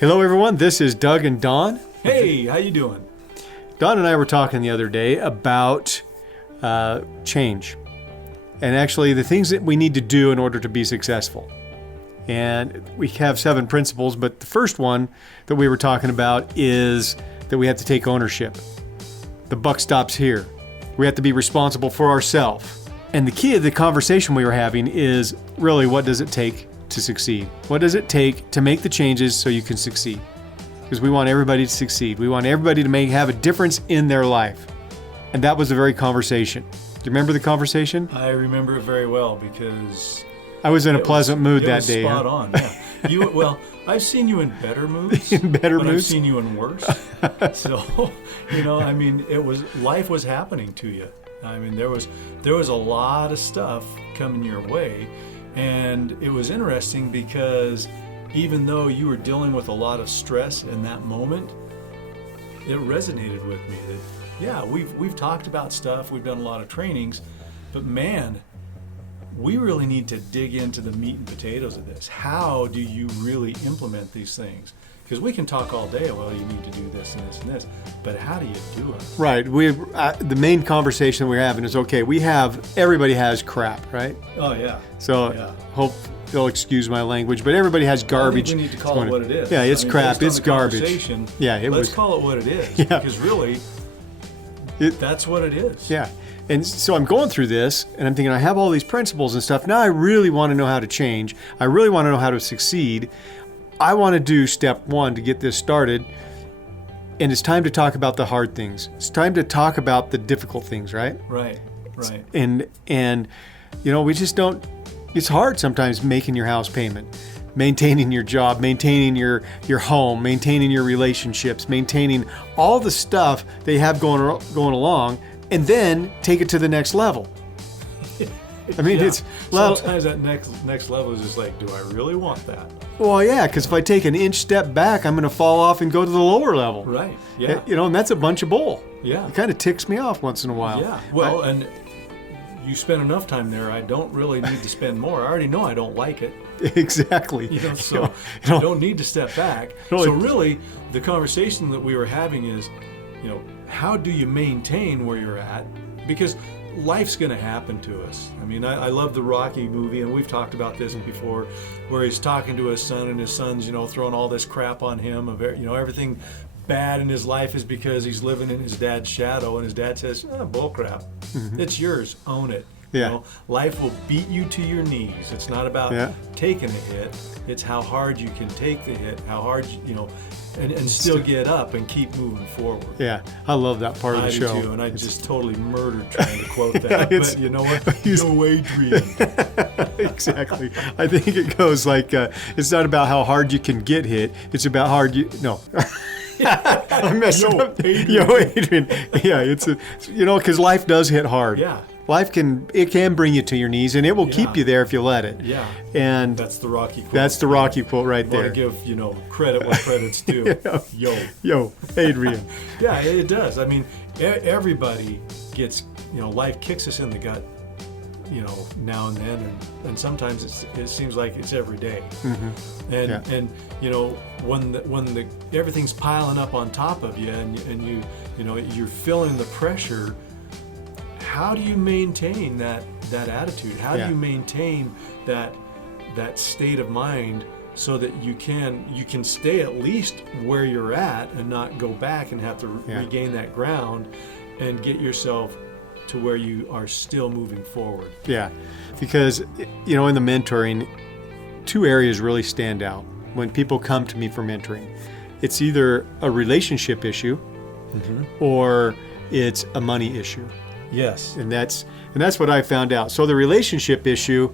Hello, everyone. This is Doug and Don. Hey, how you doing? Don and I were talking the other day about change and actually the things that we need to do in order to be successful. And we have 7 principles, but the first one that we were talking about is that we have to take ownership. The buck stops here. We have to be responsible for ourselves. And the key of the conversation we were having is really, what does it take to succeed? What does it take to make the changes so you can succeed? Because we want everybody to succeed. We want everybody to have a difference in their life. And that was the very conversation. Do you remember the conversation? I remember it very well because I was in a pleasant mood that day. Spot on. Yeah. Well, I've seen you in better moods. In better but moods. I've seen you in worse. So, life was happening to you. I mean, there was a lot of stuff coming your way, and it was interesting because even though you were dealing with a lot of stress in that moment, it resonated with me that, yeah, we've talked about stuff, we've done a lot of trainings, but man, we really need to dig into the meat and potatoes of this. How do you really implement these things? Because we can talk all day, well, you need to do this and this and this, but how do you do it? Right. The main conversation we're having is, okay, everybody has crap, right? Oh, yeah. So yeah. Hope you'll excuse my language, but everybody has garbage. I think we need to call it what it is. Yeah, it's crap. It's garbage. Let's call it what it is. Yeah. Because really, that's what it is. Yeah. And so I'm going through this, and I'm thinking, I have all these principles and stuff. Now I really want to know how to change. I really want to know how to succeed. I want to do step 1 to get this started. And it's time to talk about the hard things. It's time to talk about the difficult things, right? Right. And we just don't, it's hard sometimes making your house payment, maintaining your job, maintaining your home, maintaining your relationships, maintaining all the stuff that you have going along, and then take it to the next level. I mean, it's sometimes that next level is just like, do I really want that? Well, yeah, because if I take an inch step back, I'm going to fall off and go to the lower level. Right. Yeah. And that's a bunch of bull. Yeah. It kind of ticks me off once in a while. Yeah. Well, and you spend enough time there. I don't really need to spend more. I already know I don't like it. Exactly. So I don't need to step back. So really, the conversation that we were having is, how do you maintain where you're at? Because life's going to happen to us. I mean, I love the Rocky movie, and we've talked about this before, where he's talking to his son, and his son's, throwing all this crap on him of, everything bad in his life is because he's living in his dad's shadow, and his dad says, bull crap. Mm-hmm. It's yours. Own it. Yeah. Life will beat you to your knees. It's not about taking a hit. It's how hard you can take the hit, how hard, and still get up and keep moving forward. Yeah, I love that part of the show. I do too, and I just totally murdered trying to quote that. But you know what? No, Adrian. Exactly. I think it goes like, it's not about how hard you can get hit. It's about I messed up. Adrian. Yo, Adrian. Yeah, it's because life does hit hard. Yeah. Life can bring you to your knees, and it will keep you there if you let it. Yeah. And that's the Rocky quote. That's the Rocky quote right there. Want to give credit where credit's due. Yo, Adrian. Yeah, it does. I mean, everybody gets, life kicks us in the gut, now and then, and sometimes it seems like it's every day. Mm-hmm. And when everything's piling up on top of you, and you're feeling the pressure. How do you maintain that attitude? How do you maintain that state of mind so that you can stay at least where you're at and not go back and have to regain that ground and get yourself to where you are still moving forward? Yeah, because in the mentoring, 2 areas really stand out when people come to me for mentoring. It's either a relationship issue, mm-hmm. or it's a money issue. Yes. And that's what I found out. So the relationship issue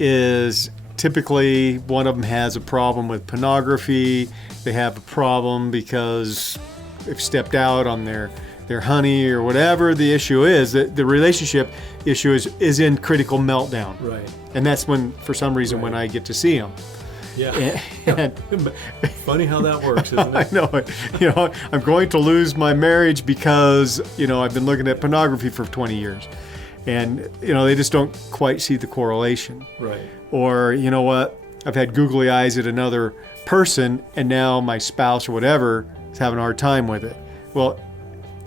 is typically one of them has a problem with pornography. They have a problem because they've stepped out on their honey or whatever the issue is. The relationship issue is in critical meltdown. Right. And that's when, for some reason, when I get to see them. Yeah. Funny how that works, isn't it? I know it. I'm going to lose my marriage because, I've been looking at pornography for 20 years. And, they just don't quite see the correlation. Right. Or, I've had googly eyes at another person, and now my spouse or whatever is having a hard time with it. Well,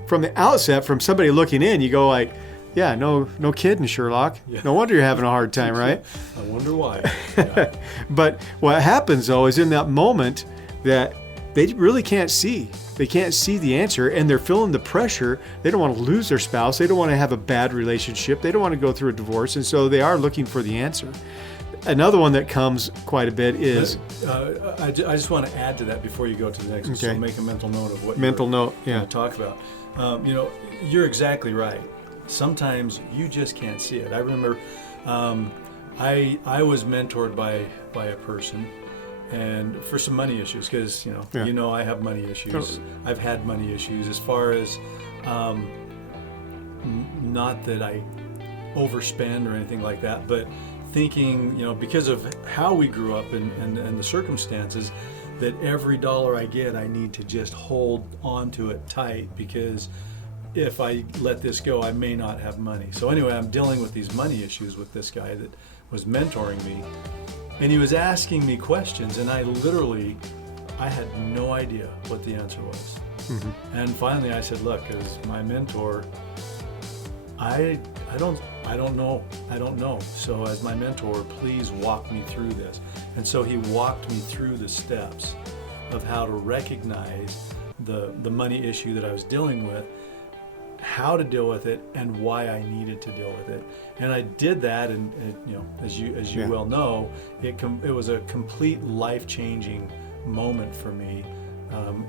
from the outset, from somebody looking in, you go like, yeah, no kidding, Sherlock. Yeah. No wonder you're having a hard time, right? I wonder why. Yeah. But what happens though is in that moment that they really can't see. They can't see the answer, and they're feeling the pressure. They don't want to lose their spouse. They don't want to have a bad relationship. They don't want to go through a divorce, and so they are looking for the answer. Another one that comes quite a bit is I just want to add to that before you go to the next one. Okay. So make a mental note of what mental you're note. Yeah. going to talk about. You're exactly right. Sometimes you just can't see it. I remember I was mentored by a person, and for some money issues, because I have money issues. I've had money issues as far as not that I overspend or anything like that, but thinking, because of how we grew up and the circumstances, that every dollar I get, I need to just hold on to it tight, because if I let this go, I may not have money. So anyway, I'm dealing with these money issues with this guy that was mentoring me, and he was asking me questions, and I had no idea what the answer was. Mm-hmm. And finally I said, look, as my mentor, I don't know. So as my mentor, please walk me through this. And so he walked me through the steps of how to recognize the money issue that I was dealing with, how to deal with it, and why I needed to deal with it. And I did that, and as you well know, it was a complete life-changing moment for me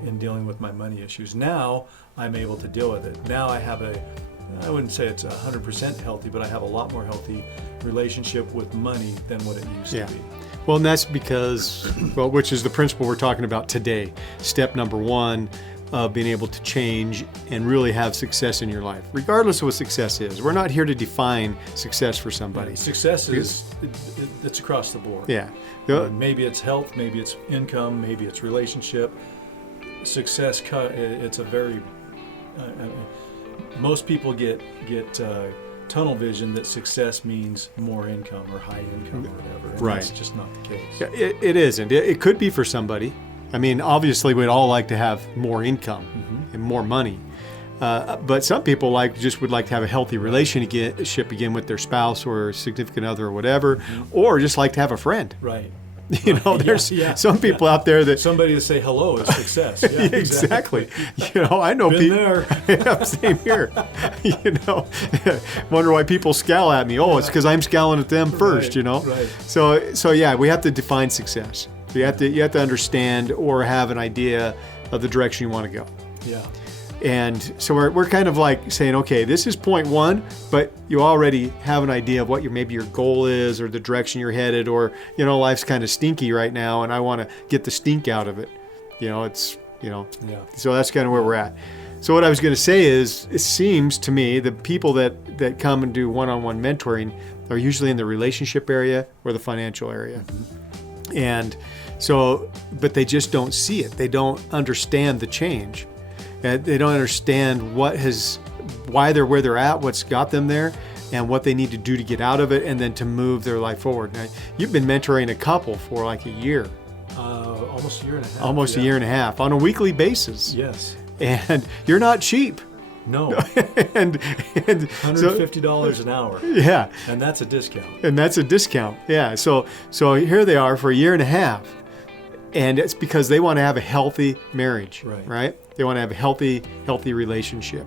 in dealing with my money issues. Now I'm able to deal with it. Now I have I wouldn't say it's 100% healthy, but I have a lot more healthy relationship with money than what it used to be. Well, and that's because, which is the principle we're talking about today. Step number one of being able to change and really have success in your life, regardless of what success is. We're not here to define success for somebody. Success it's across the board. Yeah. Maybe it's health, maybe it's income, maybe it's relationship. Success, it's a very... most people get tunnel vision that success means more income or high income or whatever. And right. That's just not the case. Yeah, it isn't. It could be for somebody. I mean, obviously, we'd all like to have more income and more money. But some people would like to have a healthy relationship again with their spouse or significant other or whatever, or just like to have a friend. Right. There's some people out there that somebody to say hello is success. Yeah, exactly. I know Been people. there. Yeah, same here. Wonder why people scowl at me. Oh, it's because I'm scowling at them first. Right. So yeah, we have to define success. You have to understand or have an idea of the direction you want to go. Yeah. And so we're kind of like saying, okay, this is point one, but you already have an idea of what maybe your goal is or the direction you're headed, or, life's kind of stinky right now and I want to get the stink out of it. So that's kind of where we're at. So what I was going to say is, it seems to me the people that come and do one-on-one mentoring are usually in the relationship area or the financial area. Mm-hmm. And so, but they just don't see it. They don't understand the change. They don't understand why they're where they're at, what's got them there, and what they need to do to get out of it, and then to move their life forward. Now, you've been mentoring a couple for like a year. Almost a year and a half. Almost a year and a half on a weekly basis. Yes. And you're not cheap. No. and $150 an hour. Yeah. And that's a discount. Yeah. So here they are for a year and a half. And it's because they want to have a healthy marriage, right? They want to have a healthy relationship.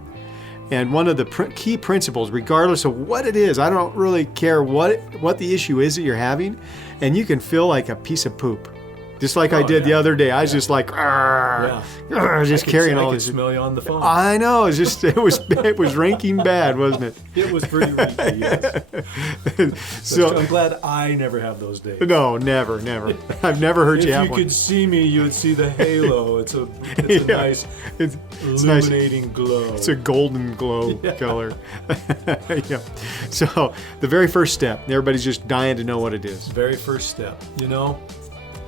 And one of the key principles, regardless of what it is, I don't really care what the issue is that you're having, and you can feel like a piece of poop. Just like I did the other day. I was just like, just carrying all this. I could smell you on the phone. I know. It was ranking bad, wasn't it? It was pretty ranky, yes. So I'm glad I never have those days. No, never. I've never heard you have one. If you could see me, you would see the halo. It's a nice, illuminating glow. It's a golden glow color. Yeah. So the very first step, everybody's just dying to know what it is. Very first step.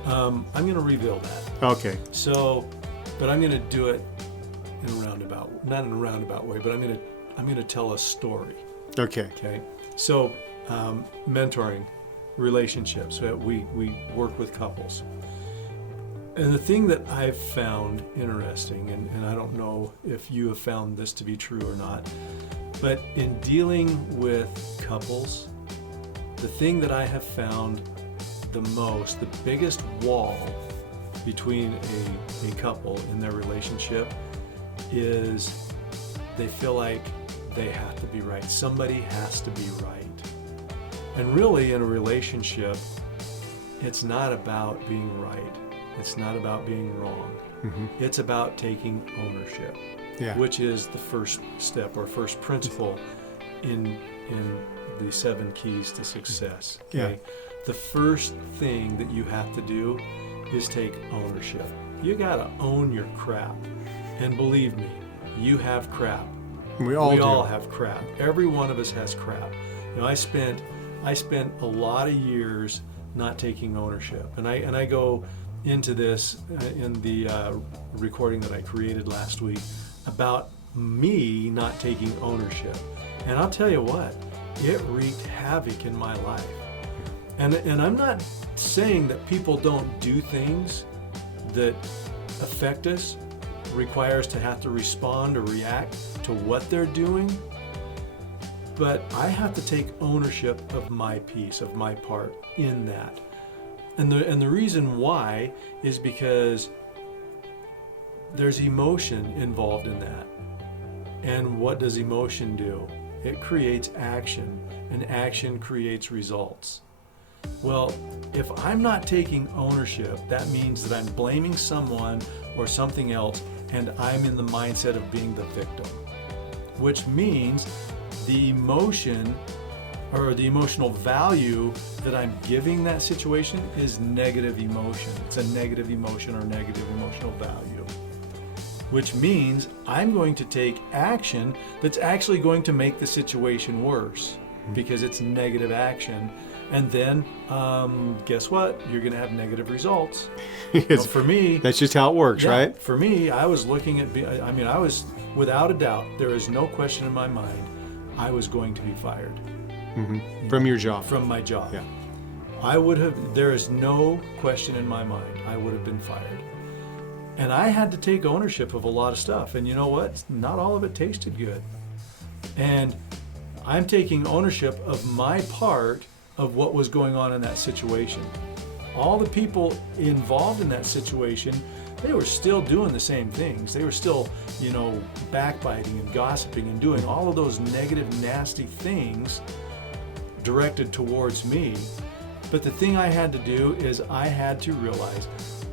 I'm going to reveal that. Okay. So, but I'm going to do it not in a roundabout way, but I'm going to tell a story. Okay. Okay. So, mentoring. relationships. We work with couples. And the thing that I've found interesting, and I don't know if you have found this to be true or not, but in dealing with couples, the thing that I have found the most, the biggest wall between a couple in their relationship is they feel like they have to be right. Somebody has to be right. And really, in a relationship, it's not about being right. It's not about being wrong. Mm-hmm. It's about taking ownership, which is the first step or first principle in the 7 keys to success. Okay? Yeah. The first thing that you have to do is take ownership. You got to own your crap. And believe me, you have crap. We all have crap. Every one of us has crap. You know, I spent a lot of years not taking ownership, and I go into this in the recording that I created last week about me not taking ownership. And I'll tell you what, it wreaked havoc in my life. And I'm not saying that people don't do things that affect us, require us to have to respond or react to what they're doing, but I have to take ownership of my piece, of my part in that. And the reason why is because there's emotion involved in that. And what does emotion do? It creates action, and action creates results. Well, if I'm not taking ownership, that means that I'm blaming someone or something else, and I'm in the mindset of being the victim, which means the emotion or the emotional value that I'm giving that situation is negative emotion. It's a negative emotion or negative emotional value, which means I'm going to take action that's actually going to make the situation worse because it's negative action. And then, guess what? You're going to have negative results. For me, that's just how it works, right? For me, I was looking at, I was, without a doubt, there is no question in my mind, I was going to be fired. Mm-hmm. From your job. From my job. Yeah. There is no question in my mind, I would have been fired. And I had to take ownership of a lot of stuff. And you know what? Not all of it tasted good. And I'm taking ownership of my part of what was going on in that situation. All the people involved in that situation, they were still doing the same things. They were still, backbiting and gossiping and doing all of those negative, nasty things directed towards me. But the thing I had to do is I had to realize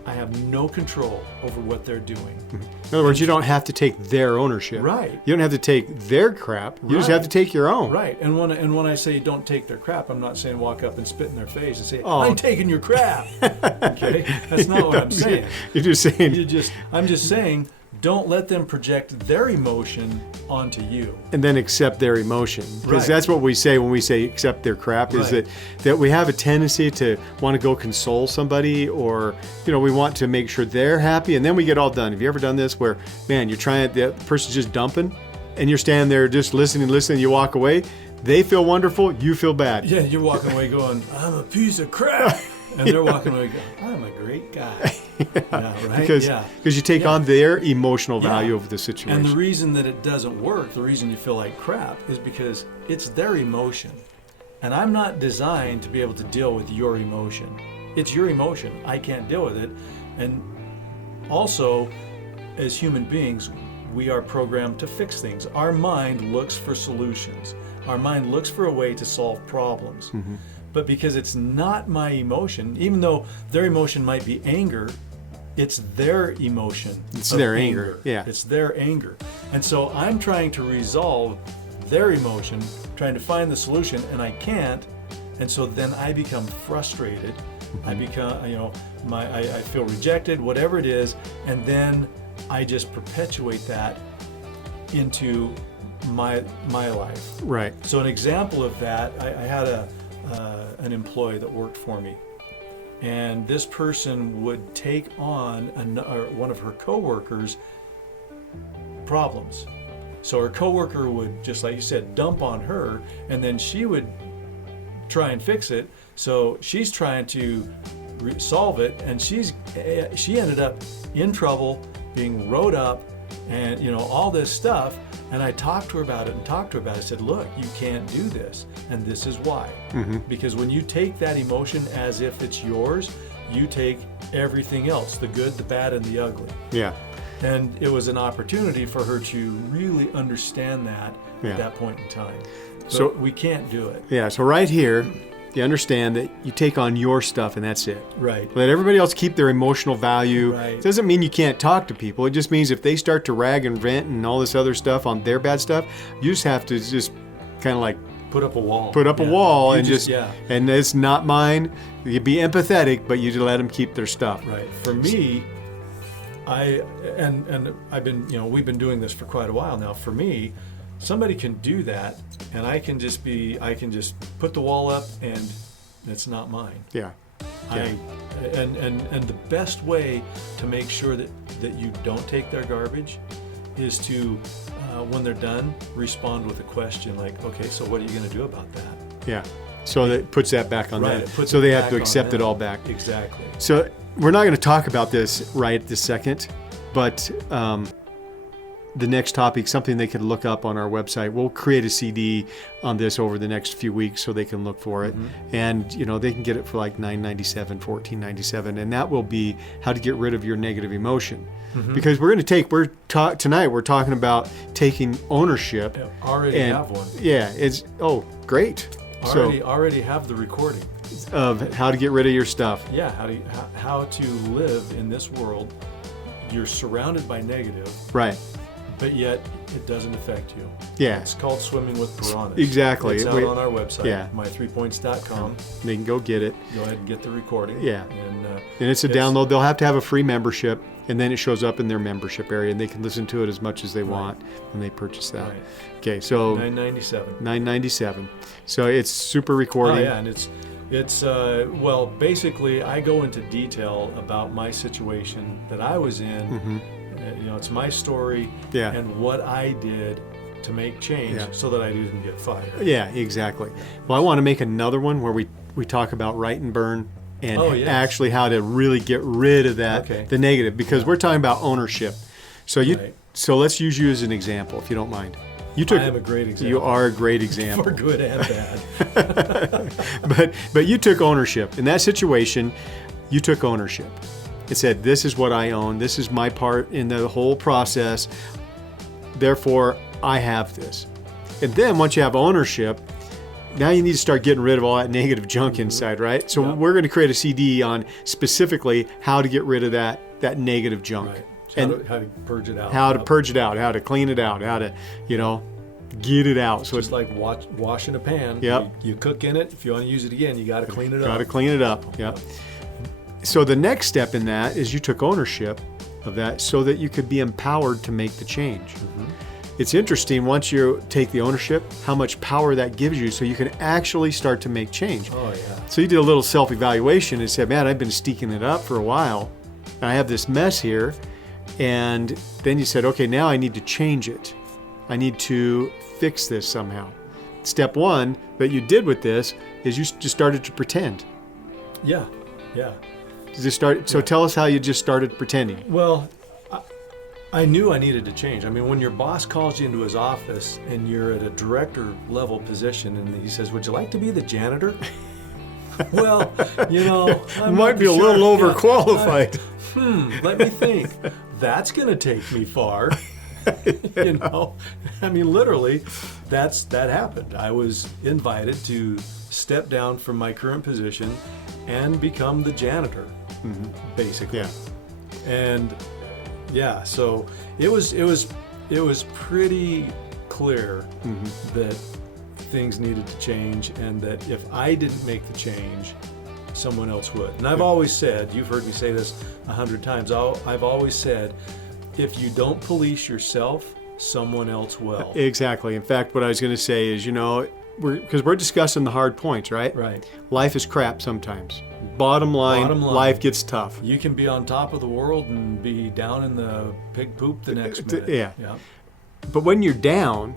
I have no control over what they're doing. In other words, you don't have to take their ownership. Right. You don't have to take their crap. You just have to take your own. Right. And when I say don't take their crap, I'm not saying walk up and spit in their face and say, I'm taking your crap. Okay? That's not what I'm saying. You're just saying. I'm just saying, don't let them project their emotion onto you. And then accept their emotion. Because that's what we say when we say accept their crap, is that we have a tendency to want to go console somebody, or, we want to make sure they're happy, and then we get all done. Have you ever done this where, man, you're trying, the person's just dumping, and you're standing there just listening, you walk away, they feel wonderful, you feel bad. Yeah, you're walking away going, I'm a piece of crap. And they're walking away going, I'm a great guy. Yeah, right? Because you take on their emotional value of the situation. And the reason that it doesn't work, the reason you feel like crap, is because it's their emotion. And I'm not designed to be able to deal with your emotion. It's your emotion. I can't deal with it. And also, as human beings, we are programmed to fix things. Our mind looks for solutions. Our mind looks for a way to solve problems. Mm-hmm. But because it's not my emotion, even though their emotion might be anger, it's their emotion. It's their anger. Yeah. It's their anger. And so I'm trying to resolve their emotion, trying to find the solution, and I can't. And so then I become frustrated. Mm-hmm. I become, I feel rejected, whatever it is. And then I just perpetuate that into my life. Right. So an example of that, I had an employee that worked for me, and this person would take on one of her coworkers' problems. So her coworker would, just like you said, dump on her, and then she would try and fix it. So she's trying to solve it, and she ended up in trouble, being wrote up, and all this stuff. And I talked to her about it. I said, look, you can't do this, and this is why. Because when you take that emotion as if it's yours, you take everything else, the good, the bad, and the ugly. Yeah. And it was an opportunity for her to really understand that at that point in time. So we can't do it. Yeah. So right here, you understand that you take on your stuff and that's it. Right. Let everybody else keep their emotional value. Right. It doesn't mean you can't talk to people. It just means if they start to rag and vent and all this other stuff on their bad stuff, you just have to just kind of like put up a wall. A wall You and just and it's not mine. You be empathetic, but you just let them keep their stuff. Right. For me, I've been we've been doing this for quite a while now. For me, somebody can do that, and I can just put the wall up, and it's not mine. Yeah. And the best way to make sure that you don't take their garbage is to, when they're done, respond with a question like, okay, so what are you going to do about that? Yeah. So that puts that back on Right, them. So they have to accept it all back. Exactly. So we're not going to talk about this right this second, but the next topic, something they could look up on our website. We'll create a CD on this over the next few weeks so they can look for it. And, they can get it for like $9.97, $14.97. And that will be how to get rid of your negative emotion. Because tonight we're talking about taking ownership. Already have one. Yeah. Great. Already have the recording of how to get rid of your stuff. Yeah. How to live in this world. You're surrounded by negative. Right. But yet it doesn't affect you. Yeah. It's called Swimming with Piranhas. Exactly. It's out on our website, Yeah. my3points.com. They can go get it. Go ahead and get the recording. Yeah. And it's a download. They'll have to have a free membership, and then it shows up in their membership area, and they can listen to it as much as they want when they purchase that. Right. Okay, so $9.97. So it's super recording. Oh yeah, and it's well, basically, I go into detail about my situation that I was in. It's my story and what I did to make change so that I didn't get fired. Yeah, exactly. Well, I want to make another one where we talk about write and burn and actually how to really get rid of that the negative, because we're talking about ownership. So so let's use you as an example, if you don't mind. I am a great example. You are a great example. For good and bad. But you took ownership. In that situation, you took ownership. It said, this is what I own. This is my part in the whole process. Therefore, I have this. And then once you have ownership, now you need to start getting rid of all that negative junk inside, right? So we're going to create a CD on specifically how to get rid of that negative junk. Right. So how to purge it out. How to purge it out, how to clean it out, how to, get it out. So it's like washing a pan. Yep. You cook in it. If you want to use it again, you got to clean it up. Got to clean it up. Yep. So the next step in that is you took ownership of that so that you could be empowered to make the change. It's interesting once you take the ownership, how much power that gives you so you can actually start to make change. Oh, yeah. So you did a little self-evaluation and said, man, I've been stinking it up for a while. And I have this mess here. And then you said, okay, now I need to change it. I need to fix this somehow. Step one that you did with this is you just started to pretend. Yeah. So tell us how you just started pretending. Well, I knew I needed to change. I mean, when your boss calls you into his office and you're at a director level position and he says, would you like to be the janitor? Well, I might be a little overqualified. Let me think. That's going to take me far. I mean, literally, that happened. I was invited to step down from my current position and become the janitor, basically. Yeah. And so it was pretty clear that things needed to change, and that if I didn't make the change, someone else would. And I've always said, you've heard me say this 100 times, I've always said, if you don't police yourself, someone else will. Exactly. In fact, what I was going to say is, because we're discussing the hard points, right? Right. Life is crap sometimes. Bottom line, life gets tough. You can be on top of the world and be down in the pig poop the next minute. Yeah. But when you're down,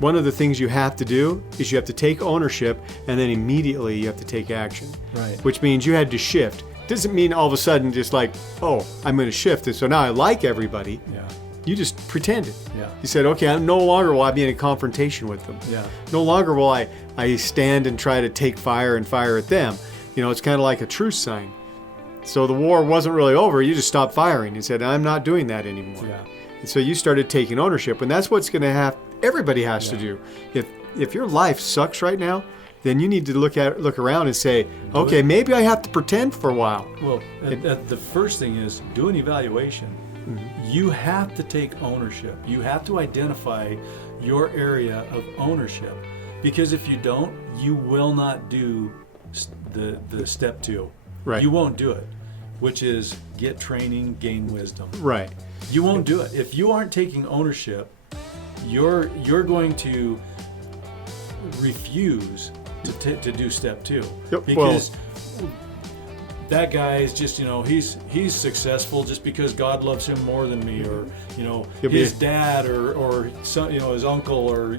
one of the things you have to do is you have to take ownership, and then immediately you have to take action. Right. Which means you had to shift. Doesn't mean all of a sudden just like, oh, I'm going to shift, and so now I like everybody. Yeah. You just pretended. Yeah. You said, okay, I'm no longer will I be in a confrontation with them. Yeah. No longer will I stand and try to take fire and fire at them. You know, it's kind of like a truce sign. So the war wasn't really over. You just stopped firing and said, I'm not doing that anymore. Yeah. And so you started taking ownership, and that's what's going to have everybody has to do. If your life sucks right now, then you need to look around and say, okay, maybe I have to pretend for a while. Well, the first thing is do an evaluation. Mm-hmm. You have to take ownership. You have to identify your area of ownership, because if you don't, you will not do the step 2. Right. You won't do it, which is get training, gain wisdom. Right. You won't do it if you aren't taking ownership. You're going to refuse to do step 2, Yep. because that guy is just, he's successful just because God loves him more than me, or his dad, or some, his uncle, or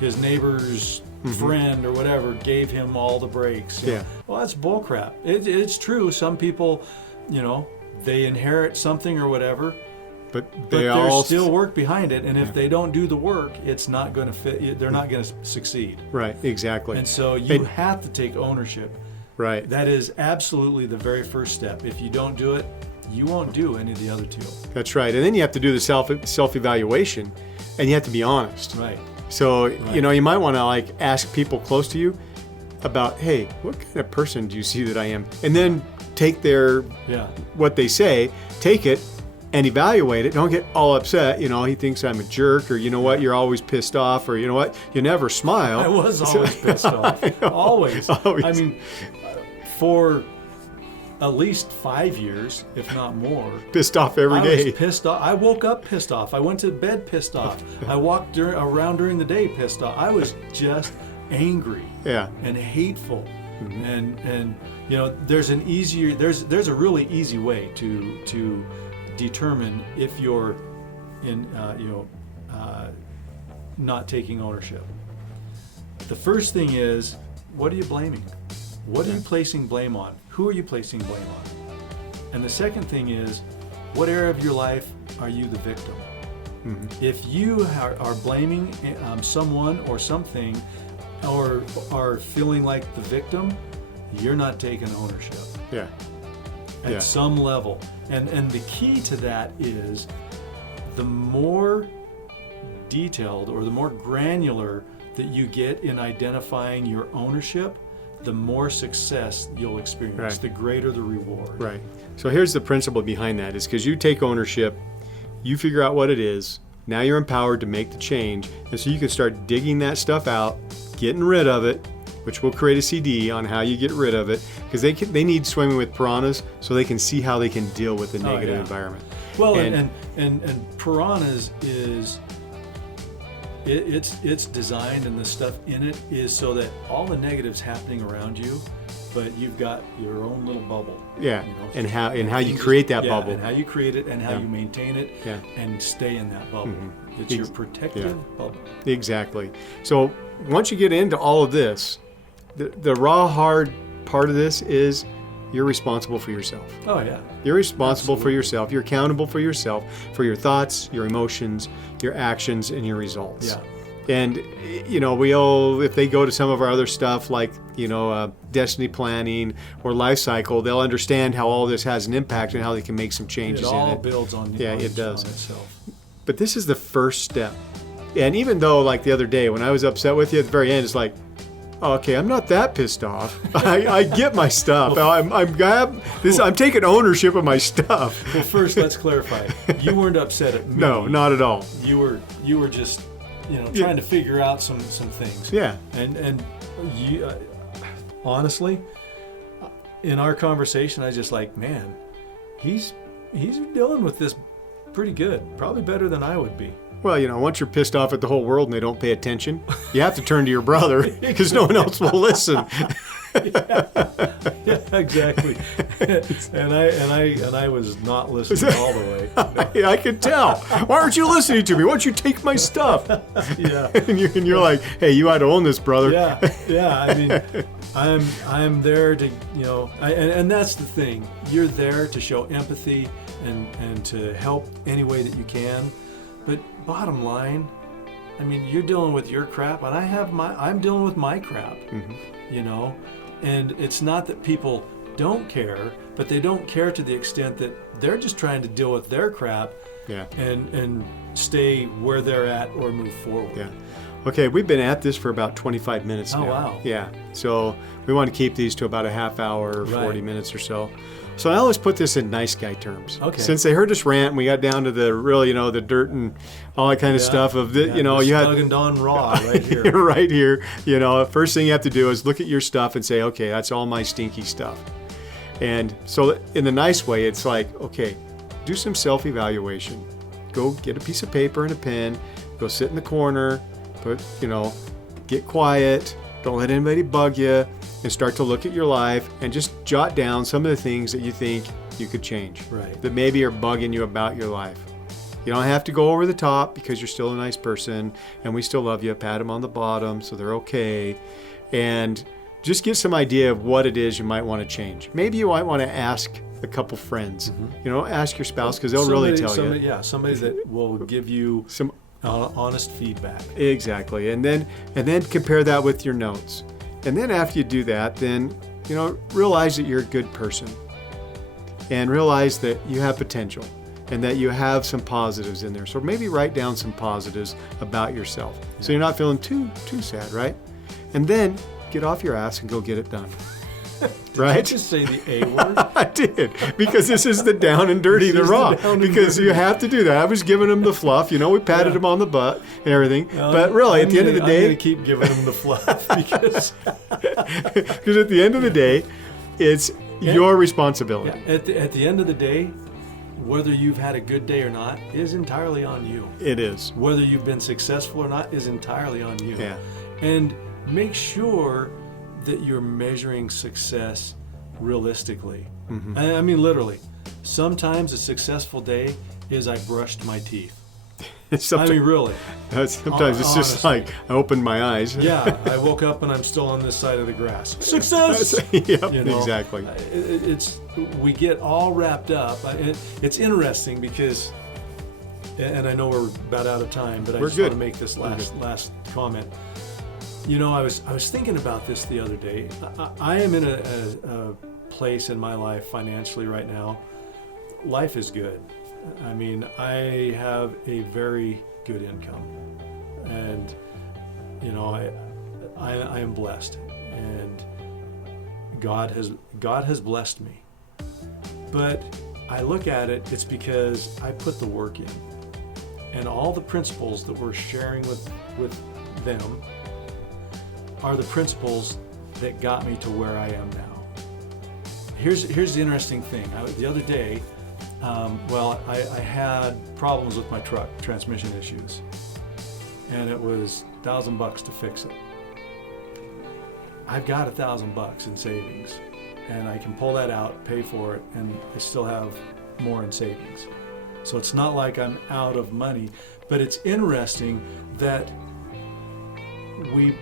his neighbor's friend or whatever gave him all the breaks. Yeah. Well, that's bullcrap. It's true. Some people, they inherit something or whatever. But there's still work behind it, and if they don't do the work, it's not going to fit. They're not going to succeed. Right, exactly. And so you have to take ownership. Right. That is absolutely the very first step. If you don't do it, you won't do any of the other 2. That's right. And then you have to do the self-evaluation, and you have to be honest. Right. So, you might want to ask people close to you about, hey, what kind of person do you see that I am? And then take what they say, take it, and evaluate it. Don't get all upset. He thinks I'm a jerk, or you're always pissed off, or you never smile. I was always pissed off. Always. I mean, for at least 5 years, if not more. Pissed off every day. I was pissed off. I woke up pissed off. I went to bed pissed off. I walked around during the day pissed off. I was just angry. Yeah. And hateful. Mm-hmm. And there's a really easy way to determine if you're in not taking ownership. The first thing is, what are you blaming? What are you placing blame on? Who are you placing blame on? And the second thing is, what area of your life are you the victim? Mm-hmm. If you are blaming someone or something, or are feeling like the victim, you're not taking ownership. Yeah. At some level. And the key to that is, the more detailed or the more granular that you get in identifying your ownership, the more success you'll experience, right. The greater the reward. Right. So here's the principle behind that, is because you take ownership, you figure out what it is, now you're empowered to make the change, and so you can start digging that stuff out, getting rid of it, which will create a CD on how you get rid of it, because they need Swimming with Piranhas so they can see how they can deal with the negative environment. Well, and Piranhas is, it's designed, and the stuff in it is so that all the negatives happening around you, but you've got your own little bubble. Yeah, and how you create that bubble. And how you create it, and how you maintain it, Yeah. and stay in that bubble. Mm-hmm. It's your protective bubble. Exactly. So once you get into all of this, the raw, hard part of this is you're responsible for yourself. Oh, yeah. You're responsible for yourself. You're accountable for yourself, for your thoughts, your emotions, your actions, and your results. Yeah. And, if they go to some of our other stuff like, destiny planning or life cycle, they'll understand how all this has an impact and how they can make some changes in it. It all builds on it does. on itself. But this is the first step. And even though, like the other day, when I was upset with you at the very end, it's like, okay, I'm not that pissed off. I get my stuff. I'm taking ownership of my stuff. Well, first, let's clarify. You weren't upset at me. No, not at all. You were just, trying to figure out some things. Yeah. And you, honestly, in our conversation, I was just like, man, he's dealing with this pretty good. Probably better than I would be. Well, once you're pissed off at the whole world and they don't pay attention, you have to turn to your brother because no one else will listen. Yeah, exactly. and I was not listening all the way. I could tell. Why aren't you listening to me? Why don't you take my stuff? Yeah. and you're like, hey, you ought to own this, brother. Yeah. I mean, I'm there to, and that's the thing. You're there to show empathy and to help any way that you can. But bottom line, I mean, you're dealing with your crap, and I'm dealing with my crap. And it's not that people don't care, but they don't care to the extent that they're just trying to deal with their crap. Yeah. And stay where they're at or move forward. Yeah. Okay, we've been at this for about 25 minutes now. Oh, wow. Yeah. So we want to keep these to about a half hour, 40 Right. minutes or so. So now let's put this in nice guy terms. Okay. Since they heard us rant and we got down to the real, the dirt and all that kind of stuff of the, you had Doug and Don Raw right here. right here. First thing you have to do is look at your stuff and say, okay, that's all my stinky stuff. And so in the nice way, it's like, okay, do some self-evaluation. Go get a piece of paper and a pen, go sit in the corner, get quiet, don't let anybody bug you, and start to look at your life and just jot down some of the things that you think you could change. Right. That maybe are bugging you about your life. You don't have to go over the top because you're still a nice person and we still love you. Pat them on the bottom so they're okay. And just get some idea of what it is you might want to change. Maybe you might want to ask a couple friends. Ask your spouse because they'll really tell you. Yeah, somebody that will give you some honest feedback. Exactly. And then compare that with your notes. And then after you do that, then realize that you're a good person. And realize that you have potential and that you have some positives in there. So maybe write down some positives about yourself. So you're not feeling too sad, right? And then get off your ass and go get it done. Right? Did you just say the A word? I did, because this is the down and dirty, the raw. Because you have to do that. I was giving him the fluff. We patted him on the butt and everything. But really, at the end of the day, I'm going to keep giving him the fluff because at the end of the day, it's your responsibility. Yeah, at the end of the day, whether you've had a good day or not is entirely on you. It is. Whether you've been successful or not is entirely on you. Yeah. And make sure that you're measuring success realistically. I mean, literally. Sometimes a successful day is I brushed my teeth. I mean, really. Sometimes it's just like I opened my eyes. Yeah, I woke up and I'm still on this side of the grass. Success! Yep, exactly. We get all wrapped up. It's interesting because, and I know we're about out of time, but I just want to make this last comment. I was thinking about this the other day. I am in a place in my life financially right now. Life is good. I mean, I have a very good income, and I am blessed, and God has blessed me. But I look at it, it's because I put the work in, and all the principles that we're sharing with them are the principles that got me to where I am now. Here's the interesting thing. The other day, I had problems with my truck, transmission issues, and it was $1,000 to fix it. I've got $1,000 in savings, and I can pull that out, pay for it, and I still have more in savings. So it's not like I'm out of money, but it's interesting that we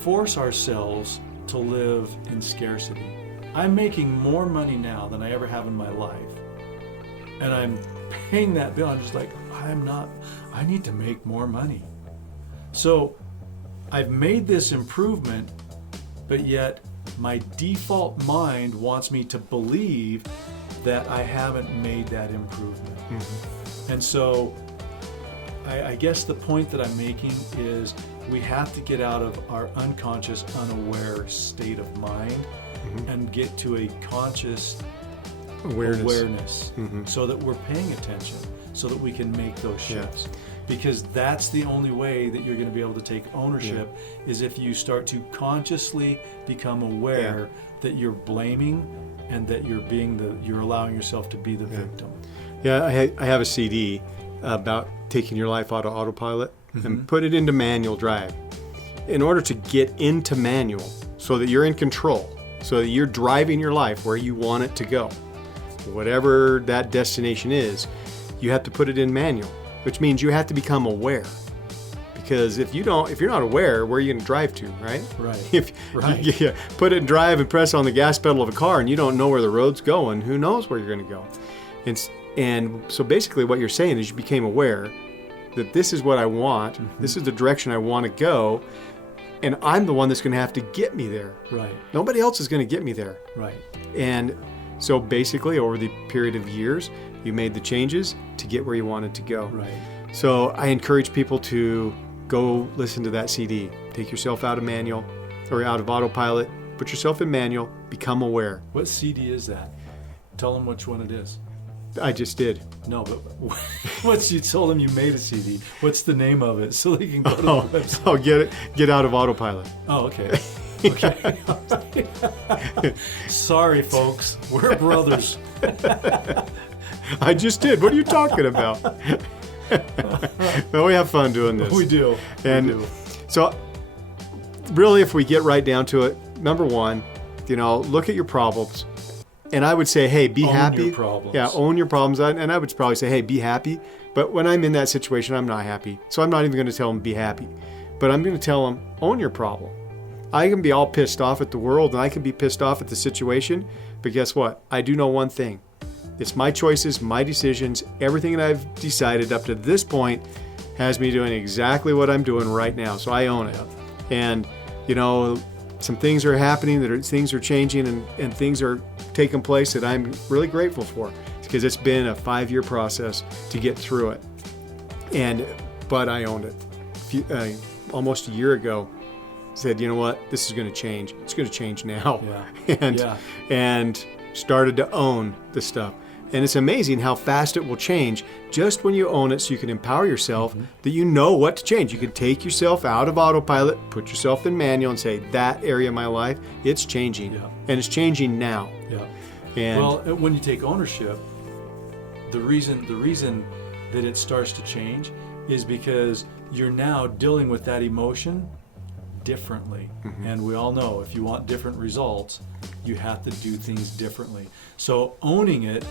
force ourselves to live in scarcity. I'm making more money now than I ever have in my life. And I'm paying that bill. I'm just like, I need to make more money. So I've made this improvement, but yet my default mind wants me to believe that I haven't made that improvement. And so I guess the point that I'm making is we have to get out of our unconscious, unaware state of mind and get to a conscious awareness so that we're paying attention, so that we can make those shifts. Yeah. Because that's the only way that you're going to be able to take ownership is if you start to consciously become aware that you're blaming and that you're allowing yourself to be the victim. Yeah, I have a CD about taking your life out of autopilot and put it into manual drive. In order to get into manual so that you're in control, so that you're driving your life where you want it to go. Whatever that destination is, you have to put it in manual, which means you have to become aware. Because if you're not aware, where are you going to drive to, right? Right. If Right. you put it in drive and press on the gas pedal of a car and you don't know where the road's going, who knows where you're going to go? And so basically what you're saying is you became aware that this is what I want, this is the direction I want to go, and I'm the one that's going to have to get me there. Right. Nobody else is going to get me there. Right. And so basically over the period of years, you made the changes to get where you wanted to go. Right. So I encourage people to go listen to that CD. Take yourself out of manual or out of autopilot, put yourself in manual, become aware. What CD is that? Tell them which one it is. I just did. No, but once you told them you made a CD, what's the name of it so they can go to the website? Oh, get out of autopilot. Oh, okay. Okay. Sorry, folks. We're brothers. I just did. What are you talking about? Well, we have fun doing this. We do. And we do. so really, if we get right down to it, number one, look at your problems. And I would say, hey, be Own happy. your problems. Yeah, own your problems. And I would probably say, hey, be happy. But when I'm in that situation, I'm not happy. So I'm not even going to tell them be happy. But I'm going to tell them, own your problem. I can be all pissed off at the world and I can be pissed off at the situation. But guess what? I do know one thing. It's my choices, my decisions. Everything that I've decided up to this point has me doing exactly what I'm doing right now. So I own it. And, some things are happening, things are changing, and things are taking place that I'm really grateful for, because it's been a 5-year process to get through it. But I owned it. Almost a year ago, said, you know what, this is going to change. It's going to change now. Yeah. And started to own the stuff. And it's amazing how fast it will change just when you own it, so you can empower yourself that you know what to change. You can take yourself out of autopilot, put yourself in manual and say, that area of my life, it's changing. Yeah. And it's changing now. Yeah. And well, when you take ownership, the reason that it starts to change is because you're now dealing with that emotion differently. And we all know if you want different results, you have to do things differently. So owning it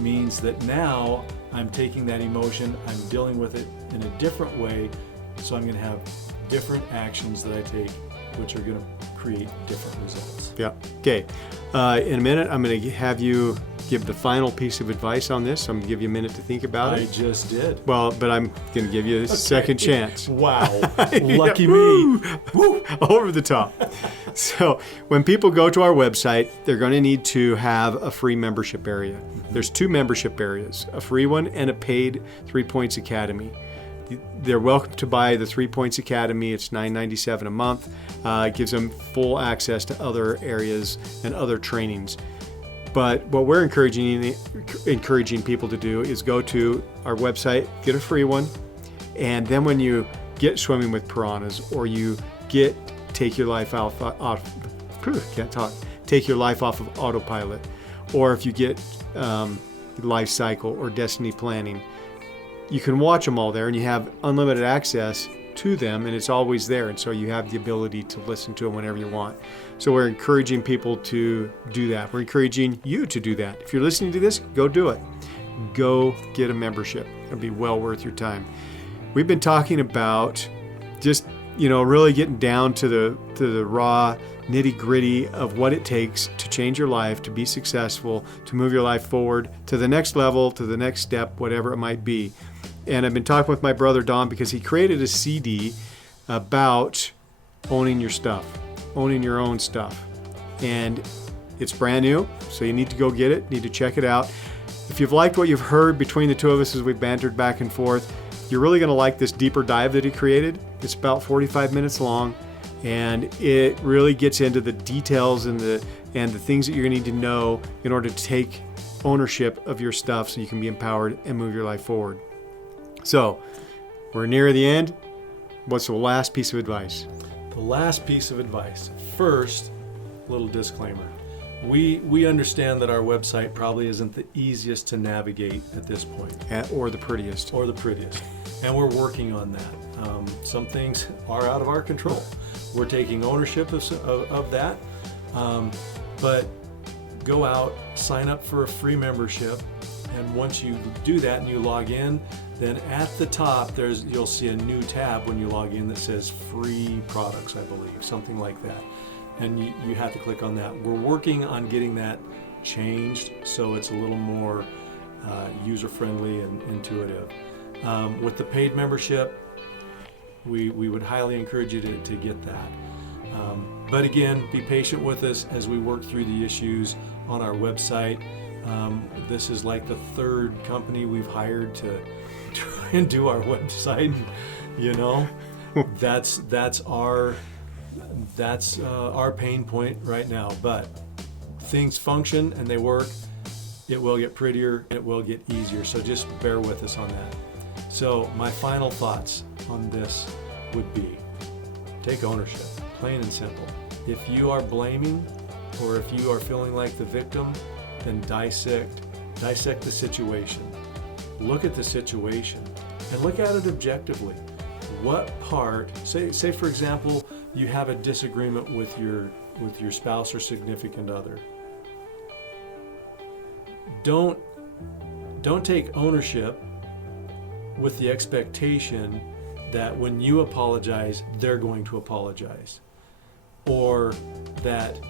means that now I'm taking that emotion, I'm dealing with it in a different way, so I'm going to have different actions that I take, which are going to create different results. Yeah. Okay. In a minute, I'm going to have you give the final piece of advice on this. I'm going to give you a minute to think about I it. just did. Well, but I'm going to give you a second chance. Wow. Lucky Yeah, me. Woo, over the top. So when people go to our website, they're going to need to have a free membership area. There's 2 membership areas, a free one and a paid 3 Points Academy. They're welcome to buy the 3 Points Academy. It's $9.97 a month. It gives them full access to other areas and other trainings. But what we're encouraging people to do is go to our website, get a free one, and then when you get Swimming with Piranhas, or you take your life off of autopilot, or if you get Life Cycle or Destiny Planning, you can watch them all there, and you have unlimited access to them, and it's always there, and so you have the ability to listen to them whenever you want. So we're encouraging people to do that. We're encouraging you to do that. If you're listening to this, go do it. Go get a membership. It'll be well worth your time. We've been talking about just, really getting down to the raw nitty-gritty of what it takes to change your life, to be successful, to move your life forward to the next level, to the next step, whatever it might be. And I've been talking with my brother Don, because he created a CD about owning your stuff, owning your own stuff. And it's brand new, so you need to go get it, need to check it out. If you've liked what you've heard between the two of us as we've bantered back and forth, you're really going to like this deeper dive that he created. It's about 45 minutes long, and it really gets into the details and the things that you're going to need to know in order to take ownership of your stuff so you can be empowered and move your life forward. So, we're near the end. What's the last piece of advice? The last piece of advice. First, little disclaimer. We understand that our website probably isn't the easiest to navigate at this point. Or the prettiest. Or the prettiest. And we're working on that. Some things are out of our control. We're taking ownership of that. But go out, sign up for a free membership, and once you do that and you log in, then at the top you'll see a new tab when you log in that says free products, I believe, something like that. And you have to click on that. We're working on getting that changed so it's a little more user-friendly and intuitive. With the paid membership, we would highly encourage you to get that. But again, be patient with us as we work through the issues on our website. This is like the third company we've hired to try and do our website. That's our pain point right now. But things function and they work. It will get prettier. It will get easier. So just bear with us on that. So my final thoughts on this would be, take ownership, plain and simple. If you are blaming or if you are feeling like the victim, then dissect the situation. Look at the situation and look at it objectively. What part, say for example, you have a disagreement with your spouse or significant other. Don't take ownership with the expectation that when you apologize, they're going to apologize, or that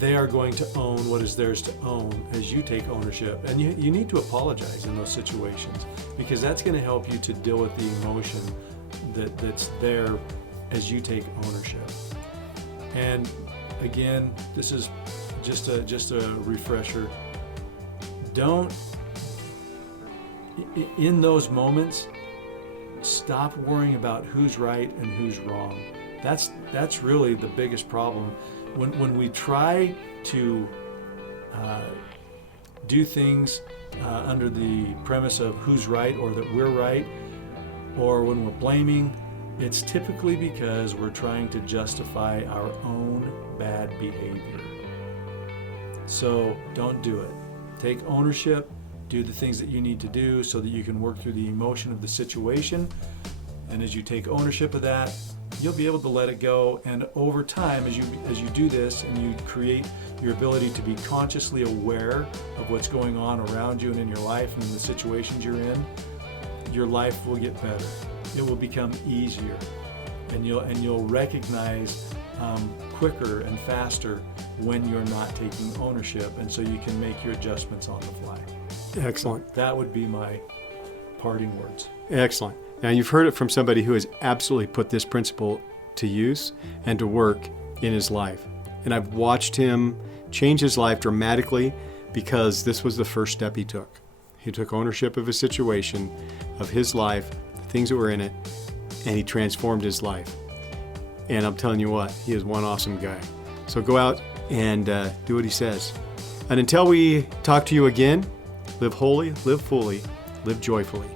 they are going to own what is theirs to own as you take ownership. And you need to apologize in those situations, because that's going to help you to deal with the emotion that's there as you take ownership. And again, this is just a refresher. In those moments, stop worrying about who's right and who's wrong. That's really the biggest problem. When we try to do things under the premise of who's right or that we're right, or when we're blaming, it's typically because we're trying to justify our own bad behavior. So don't do it. Take ownership. Do the things that you need to do so that you can work through the emotion of the situation. And as you take ownership of that, you'll be able to let it go. And over time, as you do this and you create your ability to be consciously aware of what's going on around you and in your life and in the situations you're in, your life will get better. It will become easier, and you'll recognize quicker and faster when you're not taking ownership, and so you can make your adjustments on the fly. Excellent. That would be my parting words. Excellent. Now, you've heard it from somebody who has absolutely put this principle to use and to work in his life. And I've watched him change his life dramatically because this was the first step he took. He took ownership of a situation, of his life, the things that were in it, and he transformed his life. And I'm telling you what, he is one awesome guy. So go out and do what he says. And until we talk to you again, live holy, live fully, live joyfully.